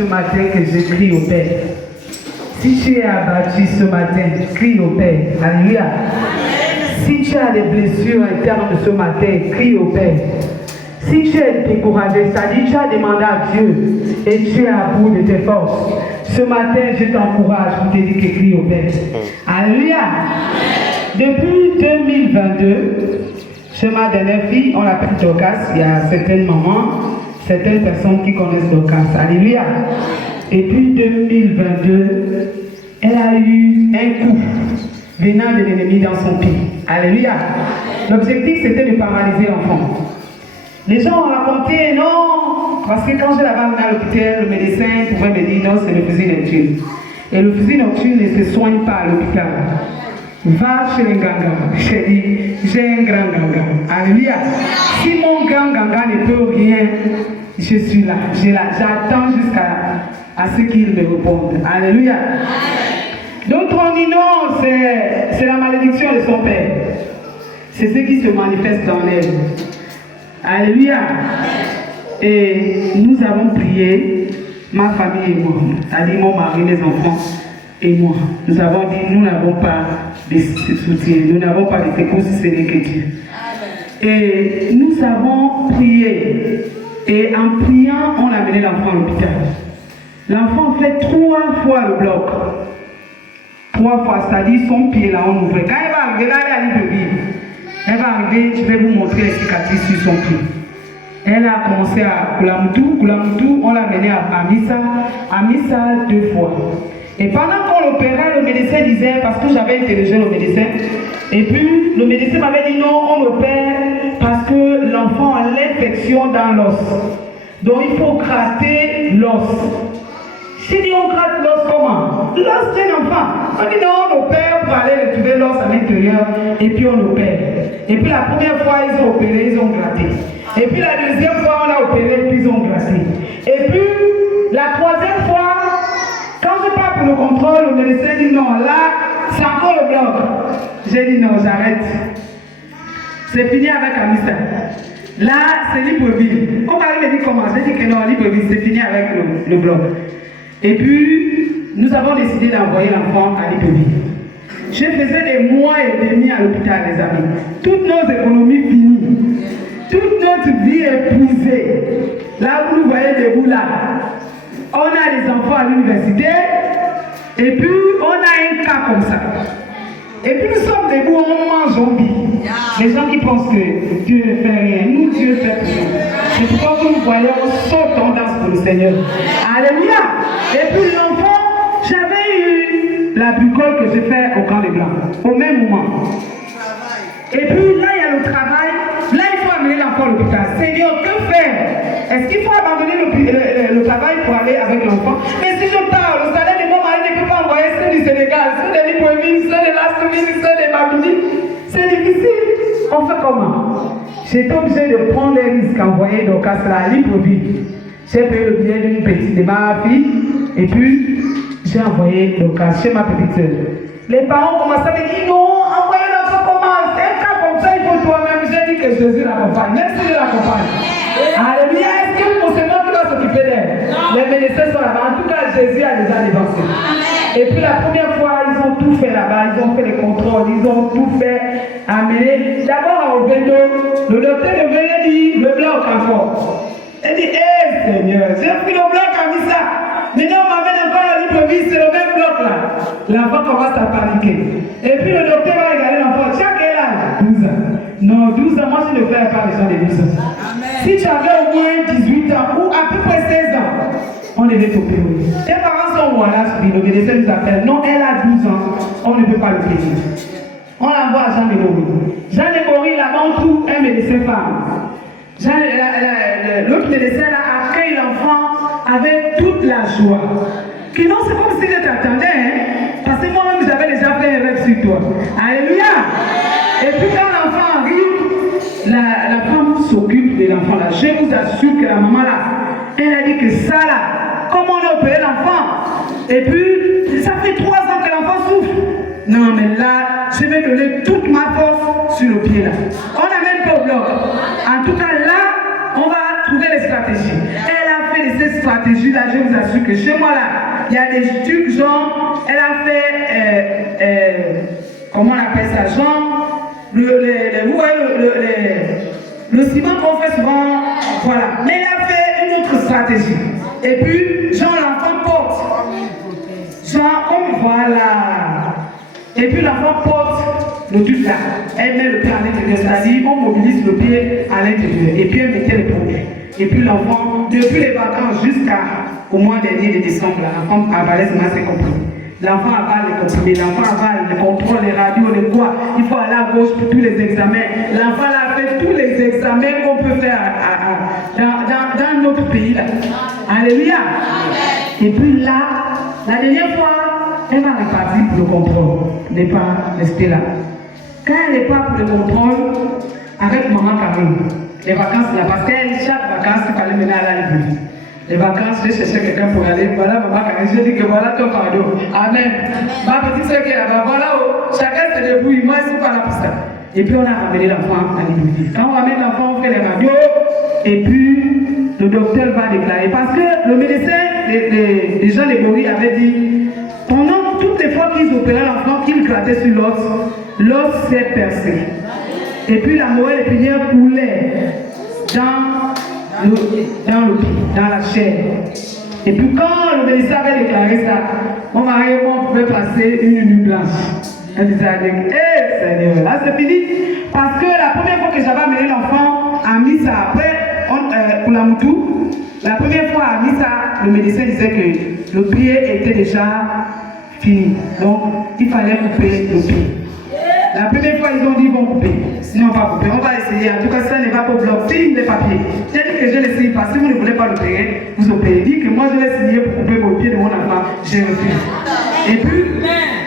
Ce matin que je crie au Père. Si tu es abattu ce matin, crie au Père. Alléluia. Si tu as des blessures internes ce matin, crie au Père. Si tu es découragé, c'est-à-dire tu as demandé à Dieu et tu es à bout de tes forces, ce matin je t'encourage pour te dire que crie au Père. Alléluia. Depuis 2022, chez ma dernière fille, on l'appelle Dorcas. Il y a certaines mamans, certaines personnes qui connaissent Dorcas. Alléluia. Et puis 2022, elle a eu un coup venant de l'ennemi dans son pied. Alléluia. L'objectif c'était de paralyser l'enfant. Les gens ont raconté non, parce que quand je l'avais amené à l'hôpital, le médecin pouvait me dire non, c'est le fusil nocturne. Et le fusil nocturne ne se soigne pas à l'hôpital. Va chez les ganga. J'ai dit, j'ai un grand ganga. Alléluia. Si mon grand ganga ne peut rien, je suis là. J'attends jusqu'à ce qu'il me réponde. Alléluia. D'autres ont dit non, c'est la malédiction de son père. C'est ce qui se manifeste en elle. Alléluia. Et nous avons prié, ma famille et moi, c'est-à-dire mon mari, mes enfants et moi. Nous avons dit, nous n'avons pas de soutien, nous n'avons pas de secours si ce n'est que Dieu. Et nous avons prié. Et en priant, on a mené l'enfant à l'hôpital. L'enfant fait 3 fois le bloc. 3 fois, c'est-à-dire son pied là, on ouvrait. Quand elle va arriver, là, elle a dit, elle va arriver, je vais vous montrer les cicatrices sur son pied. Elle a commencé à Koulamoutou, on l'a menée à Missa 2 fois. Et pendant qu'on l'opérait, le médecin disait, parce que j'avais interrogé le médecin, et puis le médecin m'avait dit non, on opère parce que l'enfant a l'infection dans l'os. Donc il faut gratter l'os. J'ai dit on gratte l'os comment? L'os d'un enfant. On dit non, on opère pour aller retrouver l'os à l'intérieur et puis on opère. Et puis la première fois ils ont opéré, ils ont gratté. Et puis la deuxième fois on a opéré, puis ils ont gratté. Et puis la troisième fois, quand je pars pour le contrôle, le médecin dit non, là c'est encore le bloc. J'ai dit non, j'arrête. C'est fini avec Amista. Là c'est Libreville. On va me dire comment? J'ai dit que non, Libreville, c'est fini avec le bloc. Et puis, nous avons décidé d'envoyer l'enfant à Libreville. Je faisais des mois et demi à l'hôpital, les amis. Toutes nos économies finies. Toute notre vie épuisée. Là, vous nous voyez debout là. On a des enfants à l'université. Et puis, on a un cas comme ça. Et puis, nous sommes debout, on mange, on vit. Les gens qui pensent que Dieu ne fait rien. Nous, Dieu fait pour nous. C'est pourquoi vous nous voyez, on saute en danse pour le Seigneur. Alléluia. Et puis l'enfant, j'avais eu la bricole que j'ai fait au Camp des Blancs, au même moment. Et puis là, il y a le travail. Là, il faut amener l'enfant à l'hôpital. Seigneur, que faire? Est-ce qu'il faut abandonner le travail pour aller avec l'enfant? Mais si je pars, le salaire de mon mari ne peut pas envoyer ceux du Sénégal, ceux de Libreville, ceux de Lassouville, ceux de Babili. C'est difficile. On fait comment? J'étais obligé de prendre les risques envoyés donc à cela à Libreville. J'ai payé le billet d'une petite de ma fille et puis j'ai envoyé le cas chez ma petite soeur. Les parents commençaient à me dire non, envoyez l'enfant comment? C'est un cas comme ça, il faut toi-même. J'ai dit que Jésus l'accompagne, même si je l'accompagne. Alléluia, est-ce que pour ce monde qui doit s'occuper d'elle? Les médecins sont là-bas. En tout cas, Jésus a déjà dévancé. Et puis la première fois, ils ont tout fait là-bas, ils ont fait les contrôles, ils ont tout fait, amener. D'abord au vélo, le docteur de venir dire le bloc encore. Elle dit, hé Seigneur, j'ai pris le bloc à Missa. Maintenant on m'amène encore à Libreville, c'est le même bloc là. L'enfant commence à paniquer. Et puis le docteur va regarder l'enfant. Tu as quel âge? 12 ans. Non, 12 ans, moi je ne fais pas les gens de 12 ans. Amen. Si tu avais au moins 18 ans ou à peu près 16 ans, on devait t'opérer. Tes parents sont voilà, le médecin nous appelle. Non, elle a 12 ans, on ne peut pas le payer. On l'envoie à Jean Mémory. Jean Mémory, là-bas on trouve un médecin femme. L'autre médecin a accueilli l'enfant avec toute la joie. Que non, c'est comme si je t'attendais, hein? Parce que moi-même j'avais déjà fait un rêve sur toi. Alléluia! Et puis quand l'enfant arrive, la femme s'occupe de l'enfant là. Je vous assure que la maman là, elle a dit que ça là, comment on a opéré l'enfant? Et puis, ça fait 3 ans que l'enfant souffre. Non, mais là, je vais donner toute ma force sur le pied là. On n'a même pas au bloc. En tout cas, là, on va trouver les stratégies. Elle a fait des stratégies là, je vous assure que chez moi là, il y a des trucs genre, elle a fait, comment on appelle ça, genre, le ciment qu'on fait souvent, voilà. Mais elle a fait une autre stratégie. Et puis, genre l'enfant porte. Genre, comme voilà. Et puis l'enfant porte le truc là. Elle met le pied à l'intérieur, c'est-à-dire on mobilise le pied à l'intérieur. Et puis elle mettait le premier. Et puis l'enfant, depuis les vacances jusqu'au mois dernier de décembre, l'enfant avalait seulement ses comprimés. L'enfant avale les comprimés, l'enfant avale les contrôles, les radios, les quoi. Il faut aller à gauche pour tous les examens. L'enfant a fait tous les examens qu'on peut faire dans notre pays là. Alléluia. Et puis là, la dernière fois, elle va repartir pour le contrôle. Elle n'est pas restée là. Quand elle n'est pas pour le contrôle, avec maman Cameroun, les vacances là, parce qu'elle, chaque vacances, il fallait mener à la l'église. Les vacances, je cherchais quelqu'un pour aller. Voilà, maman Cameroun, je dis que voilà ton fardeau. Amen. Ma petite soeur qui est là-bas, voilà, chacun se débrouille. Moi, je ne suis pas là pour ça. Et puis on a ramené l'enfant à l'église. Quand on ramène l'enfant, on fait les radios. Et puis, le docteur va déclarer. Parce que le médecin, les gens de Gori avaient dit, pendant toutes les fois qu'ils opéraient l'enfant, qu'ils grattaient sur l'os s'est percé. Et puis la moelle épinière coulait dans la chair. Et puis quand le médecin avait déclaré ça, mon mari et moi on pouvait passer une nuit blanche. Elle disait à Dieu, hé Seigneur, là c'est fini. Parce que la première fois que j'avais amené l'enfant à Missa, après pour la Moutou, la première fois à Missa, le médecin disait que le pied était déjà fini. Donc il fallait couper le pied. La première fois, ils ont dit qu'ils vont couper. Sinon, on va couper. On va essayer. En tout cas, ça n'est pas pour bloc. Signe des papiers. J'ai dit que je l'essaye pas. Si vous ne voulez pas l'opérer, vous opérez. Dit que moi, je vais signer pour couper vos pieds de mon enfant. J'ai refusé. Et puis,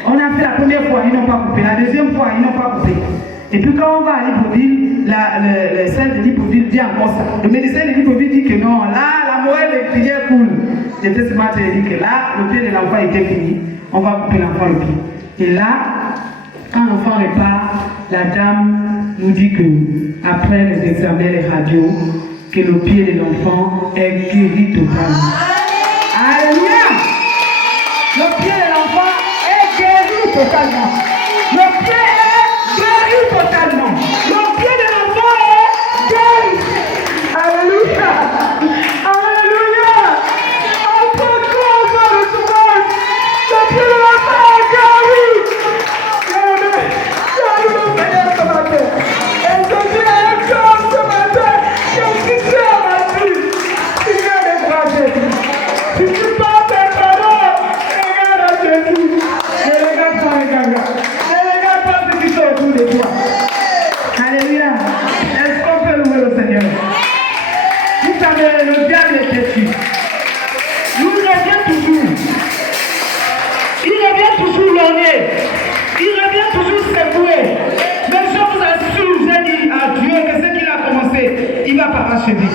on a fait la première fois, ils n'ont pas coupé. La deuxième fois, ils n'ont pas coupé. Et puis, quand on va à Libreville, le celle de Libreville dit encore ça. Le médecin de Libreville dit que non, là, la moelle est prière cool. J'étais ce matin, il dit que là, le pied de l'enfant était fini. On va couper l'enfant le pied. Et là, quand l'enfant repart, la dame nous dit que après les examens, les radios, que le pied de l'enfant est guéri totalement. Alléluia! Le pied de l'enfant est guéri totalement. Le pied est guéri totalement. Le pied de l'enfant est guéri. Alléluia! Alléluia! En tant que le pied de l'enfant est guéri. Alléluia. Est-ce qu'on peut louer le Seigneur? Vous savez, le diable est têtu. Il revient toujours. Il revient toujours l'honneur. Il revient toujours secoué. Mais je vous assure, j'ai dit à Dieu que ce qu'il a commencé, il va pas achever.